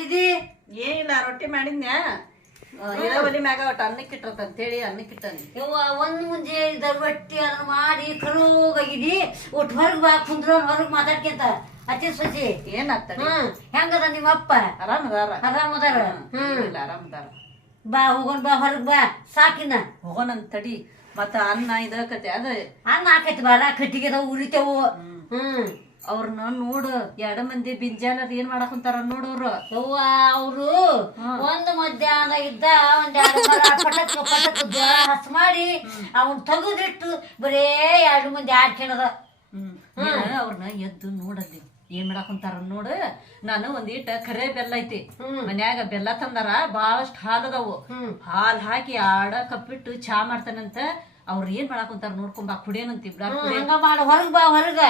ಮಾಡತ್ತಿದಿ ಏನಿಲ್ಲ ರೊಟ್ಟಿ ಮಾಡಿದ್ನ್ಯಾ? ಒಲಿ ಮ್ಯಾಗ ಒಟ್ಟು ಅನ್ನಕ್ಕೆ ಇಟ್ಟರತ್ತ ಅಂತೇಳಿ ಅನ್ನಕ್ಕೆ ಇಟ್ಟನಿ ಇವ ಒಂದ್ ಮುಂಜೆ ಇದರ ರೊಟ್ಟಿ ಅದನ್ನ ಮಾಡಿ ಕರೋಗಾಗಿದಿ ಒಟ್ಟು ಹೊರಗೆ ಬಾ ಕುಂದ್ರ ಹೊರಗ್ ಮಾತಾಡ್ಕೊಂತ ಅತಿ. ಸಸಿ. ಏನಾಗ್ತದೆ? ಹ್ಮ್. ಹೆಂಗದ ನಿಮ್ಮ ಅಪ್ಪ ಆರಾಮದಾರ ಆರಾಮದಾರ ಹ್ಮ್. ಇಲ್ಲ ಆರಾಮದಾರ ಬಾ ಹೋಗೋಣ ಬಾ ಹೊರಗ್ ಬಾ. ಸಾಕಿನ. ಹೋಗೋಣ ತಡಿ ಮತ್ತ ಅನ್ನ ಇದಕತೆ ಅದ. ಅನ್ನ ಹಾಕೈತಿ ಬಾಳ ಕಟ್ಟಿಗೆ ಉರಿತೇವು. ಹ್ಮ್. ಅವ್ರನ್ನ ನೋಡು ಎರಡು ಮಂದಿ ಬಿಂಜಾನರ್ ಏನ್ ಮಾಡಕ್ ಕುಂತಾರ ನೋಡೋರು ಅವ್ರು. ಅವರು ಒಂದು ಮಧ್ಯಾಹ್ನ ಇದ್ದ ಒಂದ್ ಪಟಕ್ ಪಟಕ್ ಜ್ವರ ಹಸ್ ಮಾಡಿ ಅವನ್ ತೆಗೆದಿಟ್ಟು ಬರೇ ಎರಡು ಮಂದಿ ನೀನ್ ಅವ್ರನ್ನ ಎದ್ದು ನೋಡಲ್ಲಿ. ಏನ್ ಮಾಡಕ್ ಕುಂತಾರ ನೋಡು. ನಾನು ಒಂದೀಟ ಕರೆ ಬೆಲ್ಲ ಐತಿ. ಮನ್ಯಾಗ ಬೆಲ್ಲ ತಂದಾರ ಬಹಳಷ್ಟು ಹಾಲದವು ಹಾಲ್ ಹಾಕಿ ಆಡ ಕಪ್ಪಿಟ್ಟು ಚಾ ಮಾಡ್ತಾನಂತ ಅವ್ರ ಏನ್ ಮಾಡಕ್ ಕುಂತಾರ ನೋಡ್ಕೊಂಬಾ ಕುಡಿಯನಂತ ಇಬ್ರ ಹಂಗ ಮಾಡ ಹೊರಗ್ ಬಾ ಹೊರಗ.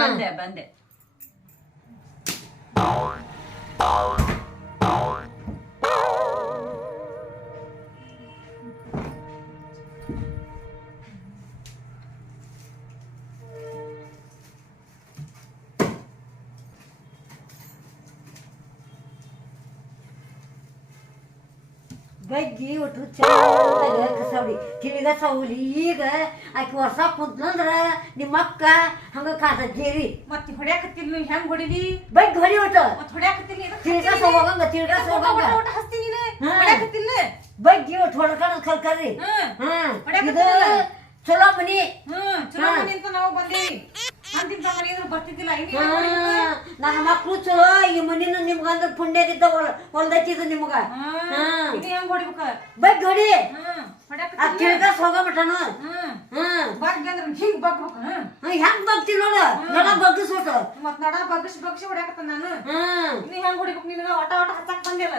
ಬಂದೆ ಬಂದೆ. ಬಗ್ಗಿ ಒಟ್ಟು ಕಸವಳಿ ಕಿವಿಗ ಸೌಲಿ. ಈಗ ಆಕೆ ವರ್ಷ ಕುಂತ್ನಂದ್ರ ನಿಮ್ಮ ಅಕ್ಕ ಹಂಗ ಕಾತೇರಿ ಮತ್ತೆ ಹೊಡ್ಯಾಕತ್ತಿಲ್ ನೀವ್ ಹೆಂಗ್ ಹೊಡಿಲಿ? ಬಗ್ಗಿ ಹೊಡಿ ಒಟ್ಟು. ಮತ್ತೆ ಹೊಡ್ಯಾಕತ್ತಿಲ್ ತಿರ್ಗಾ ಹೋಗಂಗ ತಿರ್ಗಾ ಹೋಗಂಗ ಹಸ್ತಿ ನೀನು? ಹಾ. ಹೊಡ್ಯಾಕತ್ತಿಲ್ಲ ಬಗ್ಗಿ ಒಟ್ಟು ಕಲ್ಕರಿ ಹ್ಮ್? ಇದು ಚಲೋ ಮನಿ. ಹ್ಮ್ ಚಲೋ ಮನಿ ಅಂತ ನಾವು ಬಂದೇವಿ ಅಂತಿಂತ ಮನಿ ಇದ್ರು ಬರ್ತಿದ್ದಿಲ್ಲ. ಹೆಂಗ್. ನನ್ನ ಮಕ್ಳು ಚಲೋ ಈ ಮನಿನು ನಿಮ್ಗಂದ್ರ ಪುಣ್ಯದಿದ್ದ ಹೊಲ್ದೈತಿದ್ ನಿಮ್ಗ. ಇಲ್ಲಿ ಹೆಂಗ್ ಹೊಡಿಬೇಕ? ಬಗ್ಗಿ ಹೊಡಿ. ಆ ಹೊಡ್ಯಾಕತ್ತಿಲ್ಲ? ತಿರ್ಗಾ ಹೋಗಬಿಟ್ಟನು ಹ್ಮ್ ಹ್ಮ್ ಬಗ್ಗಿ ಅಂದ್ರ ಹಿಂಗ್ ಬಗ್ಬೇಕು. ಹೆಂಗ್ ಬಗ್ತಿ ನೋಡು? ನಡ ಬಗ್ಗಿಸ್ಬಿಟ್ಟು ಮತ್ ನಡ ಬಗ್ಗಿಸ್ ಬಗ್ಸಿ ಹೊಡ್ಯಾಕತ್ತ ನಾನು. ಹ್ಮ್ ನೀ ಹೆಂಗ್ ಹೊಡಿಬೇಕು ನಿನಗ? ಒಟ ಒಟ ಹತ್ತಾಕ್ ಬಂದಿಲ್ಲ.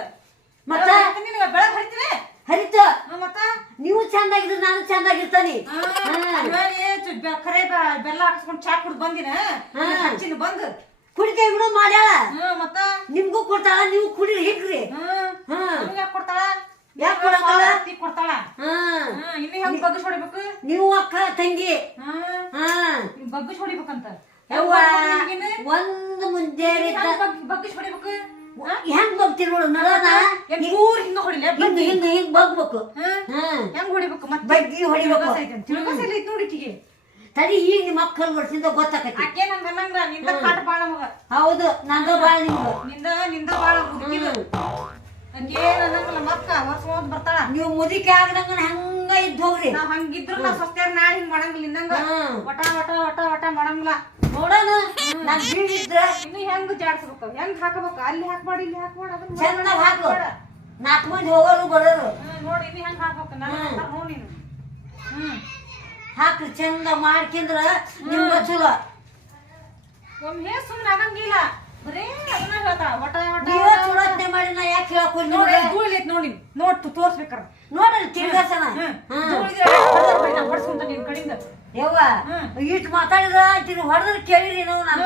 ಮತ್ತ? ನಿನಗ? ಬೆಳಗ್ ಹರಿತೀನಿ ಹರಿತ. ಮತ್ತ? ನೀವು ಚಂದಾಗಿದ್ರೆ ನಾನು ಚಂದಾಗಿರ್ತಾನಿ. ಖರೆ ಬೆ- ಬೆಲ್ಲ ಹಾಕಿಸ್ಕೊಂಡ್ ಚಾ ಕುಡ್ದು ಬಂದಿನ? ಹಚ್ಚಿನ ಬಂದು. ಕುಡಿತೇವೆ ಬಿಡು ಮಾಡ್ಯಾಳ? ಹ್ಮ್ ಮತ್ತ? ನಿಮ್ಗೂ ಕೊಡ್ತಾಳ ನೀವು ಕುಡಿರಿ ಹಿಗ್ರಿ? ಹ್ಮ್. ಹ್ಮ್ ನಿಮ್ಗ್ ಕೊಡ್ತಾಳ? ಯಾಕೆ ಕೊಡಂಗಿಲ್ಲ? ಅತ್ತಿ ಕೊಡ್ತಾಳ. ಹ್ಮ್ ಹ್ಮ್ ಇನ್ನು ಹೆಂಗ್ ಬಗ್ಗಿಸ್ ಹೊಡಿಬೇಕು ನೀವು ಅಕ್ಕ ತಂಗಿ. ಹ್ಮ್ ಹ್ಮ್ ಹಿಂಗ್ ಬಗ್ಗಿಸ್ ಹೊಡಿಬೇಕಂತ ಯವ್ವ ಒಂದ ಮುಂಜಾನೆ ಬಗ್ಗಿಸ್ ಹೊಡಿಬೇಕು ಹೆಂಗ್ ಬಗ್ತೀರಿ ನೋಡು ನಡನ ಪೂರ್ ಹಿಂಗ ಹೊಡಿಲೆ? ಹಿಂಗ್ ಹಿಂಗ ಹಿಂಗ್ ಬಗ್ಬೇಕು ಹ್ಮ್ ಹ್ಮ್ ಹೆಂಗ್ ಹೊಡಿಬೇಕು ಮತ್ತೆ? ಬಗ್ಗಿ ಹೊಡಿಬೇಕು. ತಿಳ್ಕೊಸಿಲ್ಲ ಐತ್ ನೋಡಿ ತಡಿ ಈಗ ನಿಮ್ಮ ಮಕ್ಕಳು ವರ್ಷದಿಂದ ಗೊತ್ತಾಕತಿ. ನಂಗೆ ಅನ್ನಂಗ್ರ ನಿಂದ ಕಾಟ ಬಾಳ ಮಗ. ಹೌದು ನಂಗ ಬಾಳ ನಿಮ್ದು ನಿಂದ ನಿಂದ ಬಾಳ ಮುಗಿದು ಆಕೆ ಅನ್ನಂಗಿಲ್ಲ ಮಕ್ಕ ಹೊಸ ಹೋದ್ ಬರ್ತಾಳ. ನೀವು ಮುದಿಕೆ ಆಗದಂಗ ಹಂಗ ಇದ್ದು ಹೋಗ್ರಿ. ನಾವ್ ಹಂಗಿದ್ರು ನಾ ಸಸ್ತ್ಯಾರ ನಾ ಹಿಂಗ್ ಮಾಡಂಗಿಲ್ಲ ನಿನ್ನಂಗ. ಒಟ ಒಟ ಒಟ ಒಟ ಮಾಡಂಗಿಲ್ಲ. ನೋಡೋಣ. ನಾನ್ ಬೀಳಿದ್ರ. ಇನ್ನು ಹೆಂಗ್ ಜಾಡ್ಸ್ಬೇಕು ಹೆಂಗ್ ಹಾಕಬೇಕು? ಅಲ್ಲಿ ಹಾಕ್ಬೇಡಿ ಇಲ್ಲಿ ಹಾಕ್ಬೇಡ ಅದನ್ನ ಚೆನ್ನಾಗಿ ಹಾಕು. ನಾಲ್ಕು ಮಂದಿ ಹೋಗೋರು ಬರೋರು. ನೋಡಿ ಇನ್ನು ಹೆಂಗ್ ಹಾಕ್ಬೇಕು? ನಾನು. ನೋಡಿ ಹ್ಮ್. ಹಾಕ್ರಿ ಚಂದ ಮಾಡ್ಕೊಂಡ್ರ ನಿಮ್ಗ ಚಲೋ. ಒಮ್ಮೆ ಸುಮ್ಮನೆ ಆಗಂಗಿಲ್ಲ. ಬರೇ ಅದನ್ನ ಹೇಳ್ತಾಳ ಒಟ ಒಟ ನೀವ ಚಲೋತ್ನೆ ಮಾಡಿ ನಾ ಯಾಕೆ ಹೇಳಕ್ ನೋಡಿ ನೋಡಿ ನೋಡ್ ತೋರ್ಸ್ಬೇಕಾರ. ನೋಡ್ರಿ ತಿರ್ಗಾಸನ? ಹೊಡ್ಸ್ಕೊಂತ ನಿನ್ ಕಡೆಯಿಂದ. ಯವ್ವ ಇಟ್ ಮಾತಾಡಿದ್ರ ಹೊಡೆದ್ರೆ ಕೇಳಿರಿ ನಾವು ನಾನು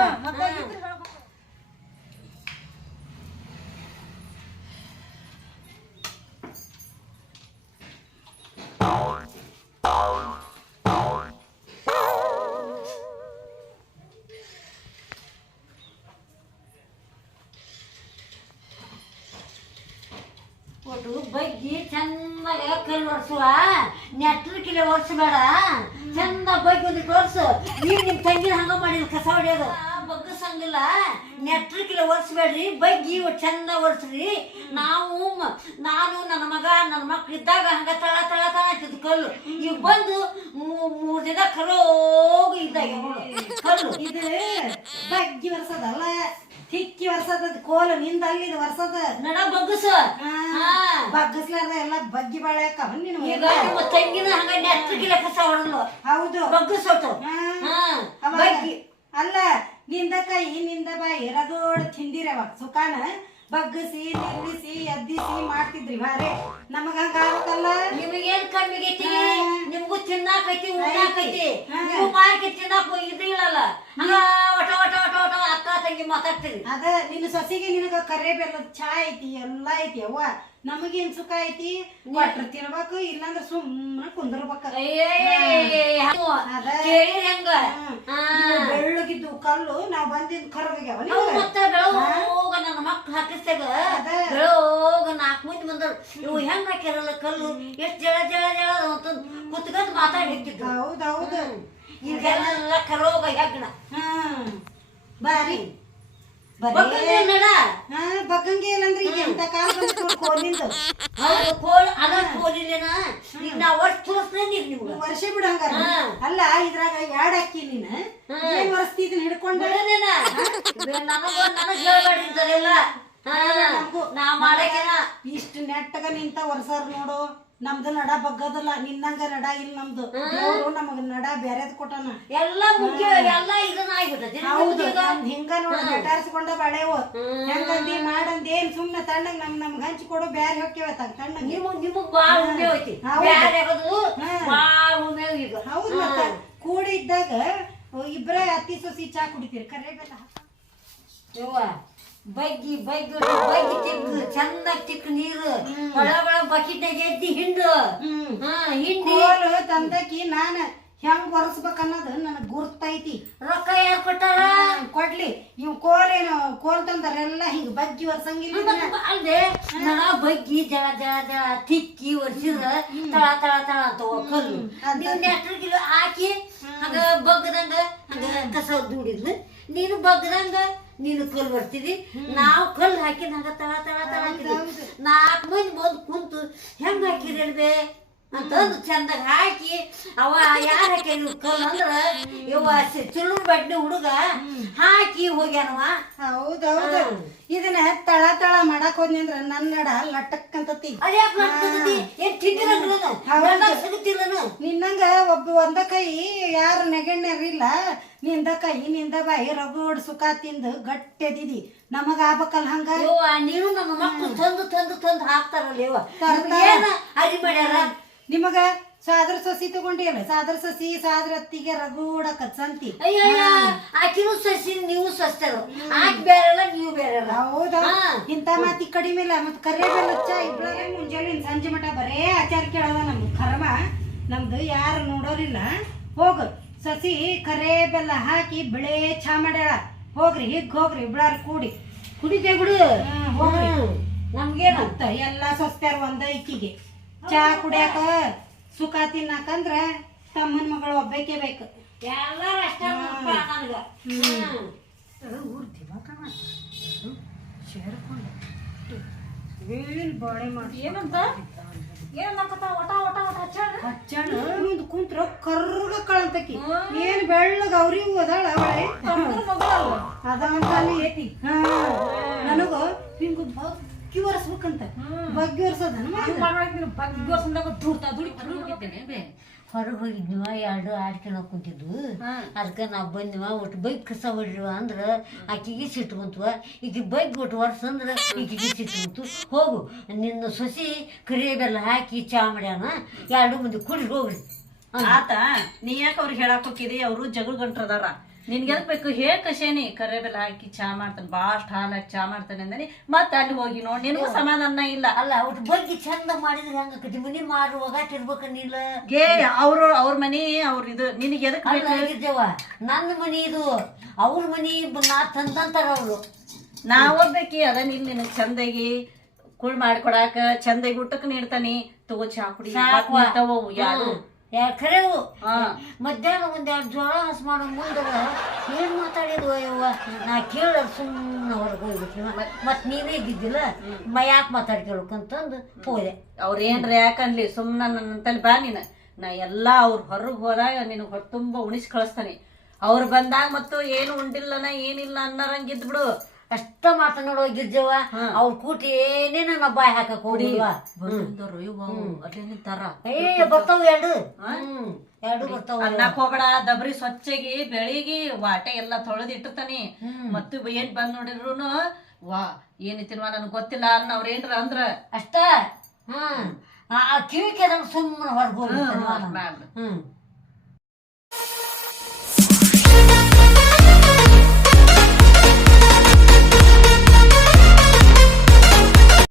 ಬಗ್ಗಿ ಚಂದಾಗ ಕಲ್ಲು ಕಿಲೆ ನೆಟ್ರಕಿಲೆ ಒರ್ಸಬೇಡ ಚಂದ ಬಗ್ಗಿ ಒಂದಿಟ್ಟು ಒರ್ಸು ಈಗ ನಿಮ್ಮ ತಂಗಿನ ಹಂಗ ಮಾಡಿದ್ರು ಕಸ ಹೊಡಿಯೋದು. ಬಗ್ಗಸಂಗಿಲ್ಲ ನೆಟ್ರಕಿಲೆ ಒರೆಸ್ಬೇಡ್ರಿ ಬಗ್ಗಿ ಚಂದ ಒರೆಸ್ರಿ ನಾವು ನಾನು ನನ್ನ ಮಗ ನನ್ನ ಮಕ್ಳು ಇದ್ದಾಗ ಹಂಗ ತಳ ತಳ ತಳ ಹಾಕಿದ್ ಕಲ್ಲು ಈಗ ಬಂದು ಮೂರು ದಿನ ಕಲೋಗಿ ಇದ್ದಾಗ ಕಲ್ಲು. ಇದು ಬಗ್ಗಿ ವರ್ಷದಲ್ಲ ತಿಕ್ಕಿ ವರ್ಸದ ಕೋಲು ನಿಂದ ಅಲ್ಲಿ ವರ್ಸದ ನಡ ಬಗ್ಗಸ. ಹಾ. ಬಗ್ಗಸ್ಲಾರ್ದ ಎಲ್ಲ ಬಗ್ಗಿ ಬಾಳೆ ಈಗ ನಿಮ್ಮ ತಂಗಿನ ಕಸ ಹೊಡಲು ಹೌದು. ಬಗ್ಗಸೋತು ಹಾ. ಹಾ. ಬಗ್ಗಿ. ಅಲ್ಲ ನಿಂದ ಕೈ ನಿಂದ ಬಾಯಿ ರಗೋಡ್ ತಿಂದಿರವ ಸುಖಾನ? ಬಗ್ಗಿಸಿ ನಿಲ್ಲಿಸಿ ಎದ್ದಿಸಿ ಮಾಡ್ತಿದ್ರಿ ಬಾರೆ. ನಮಗ ಹಂಗ ನಿಮಗೇನ್ ಕಮ್ಮಿಗೈತಿ ನಿಮ್ಗೂ ತಿನ್ನಾಕೈತಿ ಉಣ್ಣಾಕೈತಿ ನೀವು ಮಾರ್ಕೆ ತಿನ್ನಾಕ ಇದಿಲ್ಲಲ್ಲ ಹಂಗ ಒಟ ಒಟ ಒಟ ಒಟ ಅಕ್ಕ ತಂಗಿ ಮಾತಾಡ್ತೀರಿ. ಅದ ನಿನ್ನ ಸೊಸಿಗೆ ನಿನಗ ಕರೆ ಬೆಲ್ಲದ ಚಾ ಐತಿ ಎಲ್ಲ ಐತಿ ಅವ್ವ. ನಮಗೇನ್ ಸುಖ ಐತಿ? ಕೊಟ್ರ ತಿನ್ಬೇಕು ಇಲ್ಲಾಂದ್ರ ಸುಮ್ಮನೆ ಕುಂದರ್ಬೇಕು. ಬೆಳ್ಳಗಿದ್ದು ಕಲ್ಲು ನಾವ್ ಬಂದಿದ್ ಬೆಳಗ ನನ್ನ ಮಕ್ಳು ಹಾಕಿಸ್ದಾಗ ಬೆಳೋಗ ನಾಲ್ಕು ಮಂದಿ ಬಂದರು. ಇವು ಹೆಂಗ್ ಹಾಕ್ಯಾರಲ್ಲ ಕಲ್ಲು? ಎಷ್ಟು ಜಳ ಜಳ ಜಳ ಅಂತಂದು ಕುತ್ಕೊಂಡ್ ಮಾತಾಡಿ ಹಾಕಿದ್ರು ಹೌದೌದು ಈಗೆಲ್ಲ ಕರೋಗ ಹೆಗ್ಗಣ. ಹ್ಮ್. ಬರೀ. ಬಗ್ಗಂಗೆ ನಡ ಹಾ ಬಗ್ಗಂಗೆ ಇಲ್ಲ ಅಂದ್ರೆ ಈಗ ಎಂತ ಕಾಲ ಬಂತು ಕೋಲಿಂದು ಹೌದು ಕೋಲ್ ಅದ ಕೋಲಿಲ್ಲೇನ ಈಗ ನಾ ವರ್ಷ ತೋರಿಸ್ತೇನೆ ಈಗ ನಿಮ್ಗೆ ವರ್ಷ ಬಿಡಂಗಾರ ಅಲ್ಲ ಇದ್ರಾಗ ಯಾಡ ಅಕ್ಕಿ ನೀನ್. ಏನ್ ವರ್ಷ ಇದನ್ನ ಹಿಡ್ಕೊಂಡ? ಬಿಡನೇನ ನನಗ ನನಗ್ ಹೇಳ್ಬೇಡಿ ಇಂಥದೆಲ್ಲ ಹಾ, ನಾ ಮಾಡಕೇನ ಇಷ್ಟು ನೆಟ್ಟಗ ನಿಂತ ವರ್ಷಾರ ನೋಡು. ನಮ್ದು ನಡ ಬಗ್ಗದಲ್ಲ ನಿನ್ನಂಗ ನಡ ಇಲ್ಲ ನಮ್ದು. ದೇವ್ರು ನಮಗ ನಡ ಬ್ಯಾರೆದ್ ಕೊಟ್ಟನ. ಎಲ್ಲ ಮುಖ್ಯ ಎಲ್ಲ ಇದನ್ನ ಆಗ್ಬಿಟ್ಟೈತಿ. ಹೌದು ನಮ್ದ್ ಹಿಂಗ ನೋಡು ಬೆಟಾರ್ಸ್ಕೊಂಡ ಬಳೆವು. ಹೆಂಗಂದಿ ಮಾಡಂದಿ ಏನ್ ಸುಮ್ನೆ ತಣ್ಣಗ್ ನಮ್ ನಮ್ಗ್ ಹಂಚಿ ಕೊಡು ಬ್ಯಾರೆ ಹೊಕ್ಕಿವ ತಣ್ಣಗ್. ನಿಮಗ್ ನಿಮಗ್ ಬಾಳ ಉಮೆ ಐತಿ ಹೌದು. ಬ್ಯಾರೆ ಆಗೋದು ಬಾಳ ಉಮೆ ಈಗ ಹೌದ್ ಮತ್ತ ಕೂಡಿ ಇದ್ದಾಗ ಇಬ್ರೇ ಅತ್ತಿ ಸೊಸಿ ಚಾ ಕುಡಿತೀರಿ. ಕರೆ ಬೆಲ್ಲ. ಯವ್ವ ಬಗ್ಗಿ ಬಗ್ಗಿ ಬಗ್ಗಿ ತಿಕ್ಕು ಚಂದ ತಿಕ್ಕು ನೀರು. ಬಳ ಬಳ ಬಕೆಟ್ನಾಗ ಎದ್ದಿ ಹಿಂಡು. ಹಾ ಹಿಂಡಿ. ಕೋಲ್ ತಂದಕಿ ನಾನ ಹೆಂಗ್ ಒರೆಸ್ಬೇಕನ್ನೋದು ನನಗೆ ಗುರ್ತೈತಿ. ರೊಕ್ಕ ಯಾಕೆ ಕೊಟ್ಟಾರ ಕೊಡ್ಲಿ. ಇವ್ ಕೋಲ್ ಏನು ಕೋಲ್ ತಂದಾರೆಲ್ಲ ಹಿಂಗ್ ಬಗ್ಗಿ ಒರ್ಸಂಗಿಲ್ಲ. ಅಲ್ದೆ ನಡ ಬಗ್ಗಿ ಜಳ ಜಳ ಜಳ ತಿಕ್ಕಿ ಒರ್ಸಿದ್ರ ತಳ ತಳ ತಳ ಅಂತ ಕಲ್ಲು. ನೀವು ನೆಟ್ರಿಗಿಲ್ಲ ಹಾಕಿ ಹಂಗ ಬಗ್ಗದಂಗ ಹಂಗ ಕಸ ದುಡಿದ್ಲು. ನೀನು ಬಗ್ಗದಂಗ ನೀನು ಕಲ್ಲು ಬರ್ತಿದಿ ನಾವು ಕಲ್ಲು ಹಾಕಿದ ಹಂಗ ತಳ ತಳ ತಳ ಹಾಕಿದ್ವಿ. ನಾಲ್ಕು ಮಂದಿ ಬಂದು ಕುಂತು ಹೆಂಗ್ ಹಾಕಿರಲ್ವೇ ಅಂತಂದು ಚಂದ ಹಾಕಿ ಅವ ಯಾರು ಹಾಕ್ಯಾರ ಇವ್ ಕಲ್ಲು ಅಂದ್ರ ಇವ ಚುಳುರ್ ಬಡ್ಡಿ ಹುಡುಗ ಹಾಕಿ ಹೋಗ್ಯಾನವ. ಹೌದೌದು ಇದನ್ನ ತಳ ತಳ ಮಾಡಕ್ ಹೋದ್ನಿ ಅಂದ್ರ ನನ್ನಡ ಲಟಕ್ಕಂತತಿ ಲಟಕ್ ಅಂತತಿ ನಿನ್ನಂಗ ಒಬ್ಬ ಒಂದ ಕೈ ಯಾರು ನೆಗಣ್ಯರಿಲ್ಲ ನಿಂದ ಕೈ ನಿಂದ ಬಾಯಿ ರಗೋಡ್ ಸುಖ ತಿಂದು ಗಟ್ಟೆದಿದಿ ನಮಗ ಆಬಕಲ್ ಹಂಗ? ನೀವು ನಮ್ಮ ಮಕ್ಕಳು ತಂದು ತಂದು ತಂದು ಹಾಕ್ತಾರಲ್ಲ ಅರಿ ಮಾಡ್ಯಾರ ನಿಮಗ ಸಾದ್ರ ಸಸಿ ತಗೊಂಡಿಲ್ಲ ಸಾದ್ರ ಸಸಿ ಸಾದ್ರ ಅತ್ತಿಗೆ ರಗೂಡ ಸಂತಿ. ಅಯ್ಯ ಆಕಿನೂ ಸಸಿ ನೀವು ಸಸ್ತರು. ಆಕಿ ಬೇರೆಲ್ಲ ನೀವು ಬೇರೆಲ್ಲ. ಹೌದಾ. ಇಂತ ಮಾತಿ ಕಡಿಮೆ ಇಲ್ಲ. ಮತ್ ಕರೆ ಬೆಲ್ಲಚ್ಚ ಮುಂಜಾನೆ ಸಂಜೆ ಮಠ ಬರೇ ಆಚಾರ ಕೇಳದ ನಮ್ಗೆ ಕರ್ಮ. ನಮ್ದು ಯಾರು ನೋಡೋರಿಲ್ಲ. ಹೋಗು. ಸಸಿ ಕರೆ ಬೆಲ್ಲ ಹಾಕಿ ಬಿಳೆ ಚಾ ಮಾಡ್ಯಾಳ. ಹೋಗ್ರಿ ಹಿಗ್ ಹೋಗ್ರಿ ಇಬ್ಬಳಾರು ಕೂಡಿ. ಕುಡಿತೆ ಬಿಡು. ಹೋಗ್ರಿ. ನಮ್ಗೇನು ಮತ್ತ ಎಲ್ಲಾ ಸೊಸ್ತ್ಯಾರ ಒಂದ ಐಕಿಗೆ ಚಾ ಕುಡಿಯಾಕ ಸುಖ ತಿನ್ನಾಕಂದ್ರ ತಮ್ಮನ ಮಗಳು ಒಬ್ಬಾಕೆ ಬೇಕು. ಎಲ್ಲಾರು ಅಷ್ಟ ನನಗ. ಹ್ಮ್. ಏನ್ ಬಾಳೆ ಮಾಡಿ ಏನಂತ? ಏನ್ ನಾಕತ್ತ ಒಟ ಒಟ ಒಟ ಹಚ್ಚಾಳ ಹಚ್ಚಣ ಮುಂದ್ ಕುಂತ್ರ ಕರ್ಗ ಕಳಂತಕಿ. ಏನ್ ಬೆಳ್ಳಗ ಅವ್ರಿ ಓದಾಳ ಅವಳೆ ಅಂತ ಅದಂತ ಐತಿ ಹಾ. ನನಗ ಹಿಂಗ ಬಗ್ಗಿ ಒರೆಸ್ಬೇಕಂತ ಬಗ್ಗಿ ಒರೆಸೋದನ ಮಾಡ್ಬೇಕು ನೀನು ಬಗ್ಗೆ ವರ್ಷದಾಗ ದುಡ್ತಾ ದುಡಿ ಹೋಗಿದ್ದೇನೆ ಬೇ ಹೊರಗೆ ಹೋಗಿದ್ವ ಎರಡು ಆಡ್ಕೊಂಡು ಕುಂತಿದ್ವು. ಅದಕ್ಕೆ ನಾವು ಬಂದಿವ ಒಟ್ಟು ಬೈಕ್ ಕಸ ಹೊಡಿವ ಅಂದ್ರೆ ಆಕಿಗೆ ಸಿಟ್ಟು ಬಂತವ ಈಕೆ ಬೈಕ್ ಒಟ್ಟು ವರ್ಷ ಅಂದ್ರೆ ಈಕಿಗೆ ಸಿಟ್ಟು ಬಂತು ಹೋಗು. ನಿನ್ನ ಸೊಸಿ ಕರಿಯ ಬೆಲ್ಲ ಹಾಕಿ ಚಾ ಮಾಡ್ಯಾನ. ಎರಡು ಮಂದಿ ಕುಡಿ ಹೋಗ್ರಿ. ಆತ ನೀ ಯಾಕೆ ಅವ್ರಿಗೆ ಹೇಳಕ್ ಹೋಗಿದಿ ಅವರು ಜಗಳ ಗಂಟ್ರದಾರ ನಿನ್ಗೆ ಎದಕ್ ಬೇಕು? ಹೇ ಕಷೇನಿ ಕರೆಬೆಲ್ಲ ಹಾಕಿ ಚಾ ಮಾಡ್ತಾನೆ ಬಾಸ್ಟ್ ಹಾಲ್ ಹಾಕಿ ಚಾ ಮಾಡ್ತಾನೆ ಅಂದ್ರೆ ಮತ್ತೆ ಅಲ್ಲಿ ಹೋಗಿ ನೋಡಿ ನಿನಗೂ ಸಮಾಧಾನ ಇಲ್ಲ. ಅಲ್ಲ ಅವ್ರ ಬಗ್ಗೆ ಚಂದ ಮಾಡಿದ್ರೆ ಹಂಗ ಮನಿ ಮಾರು ತಿರ್ಬೇಕು ನೀಲ ಗೇ ಅವ್ರು ಅವ್ರ ಮನಿ ಅವ್ರ ಇದು ನಿನಗೆ ಎದಕ್ಕೆ ನನ್ನ ಮನಿ ಇದು ಅವ್ರ ಮನಿ ನಾ ತಂದಂತಾರ ಅವರು. ಹೋಗ್ಬೇಕಿ ಅದ ನಿನ್ ನಿನಗೆ ಚಂದಾಗಿ ಕುಳ್ ಮಾಡ್ಕೊಡಾಕ ಚಂದಾಗಿ ಊಟಕ್ಕೆ ನೀಡ್ತಾನಿ. ತಗೋ ಚಾ ಕುಡಿ. ಯಾರು? ಯಾರು ಖರೇವು ಹಾ. ಮಧ್ಯಾಹ್ನ ಒಂದು ಎರಡು ಜೋಳ ಹಸ್ ಮಾಡೋ ಮುಂದೆ ಏನು ಮಾತಾಡಿದ್ವ ಯವ್ವ ನಾ ಕೇಳ ಸುಮ್ಮನೆ ಹೊರಗೆ ಹೋಗ್ಬಿಟ್ರಿ. ಮತ್ತೆ ನೀನೇ ಇದ್ದಿದ್ದಿಲ್ಲ? ಮ ಯಾಕೆ ಮಾತಾಡ್ಕೊಳಕಂತಂದು ಹೋದೆ ಅವ್ರೇನ್ರ ಯಾಕನ್ಲಿ? ಸುಮ್ಮನೆ ನನ್ನ ತಲೆ ಬಾ ನೀನು. ನಾ ಎಲ್ಲ ಅವ್ರು ಹೊರಗೆ ಹೋದಾಗ ನಿನಗೆ ಹೊಟ್ಟೆ ತುಂಬ ಉಣಿಸಿ ಕಳಿಸ್ತಾನೆ. ಅವ್ರು ಬಂದಾಗ ಮತ್ತು ಏನು ಉಂಡಿಲ್ಲನ ಏನಿಲ್ಲ ಅನ್ನರಂಗಿದ್ ಬಿಡು ಅಷ್ಟ ಮಾತನಾಡುವ ಗಿರ್ಜವ್ವ ಅವ್ರ ಕೂಟಿ ಏನೇ ನನ್ನ ಬಾಯಿ ಹಾಕಕ್ ಹೋಗಿಲ್ವ ಏ ಬರ್ತಾವ ಎರಡು. ಎರಡು ಬರ್ತಾವ ಅನ್ನಕ್ ಹೋಗ್ಬೇಡ ದಬ್ರಿ ಸ್ವಚ್ಛಗಿ ಬೆಳಿಗ್ಗೆ ವಾಟೆ ಎಲ್ಲಾ ತೊಳೆದಿಟ್ಟಿರ್ತಾನೆ. ಮತ್ತು ಏನ್ ಬಂದ್ ನೋಡಿದ್ರು ವಾ ಏನಿತ್ತಿನ್ವಾ ನನಗೆ ಗೊತ್ತಿಲ್ಲ ಅನ್ನ ಅವ್ರ ಏನ್ರ ಅಂದ್ರ. ಅಷ್ಟ? ಹ್ಮ್. ಆ ಕಿವಿ ಕೆದಂಗ ಸುಮ್ಮನೆ ಹೊರಗೆ ಹೋಗ್ಬಿಡ್ತಾನೆ ಹ್ಮ್.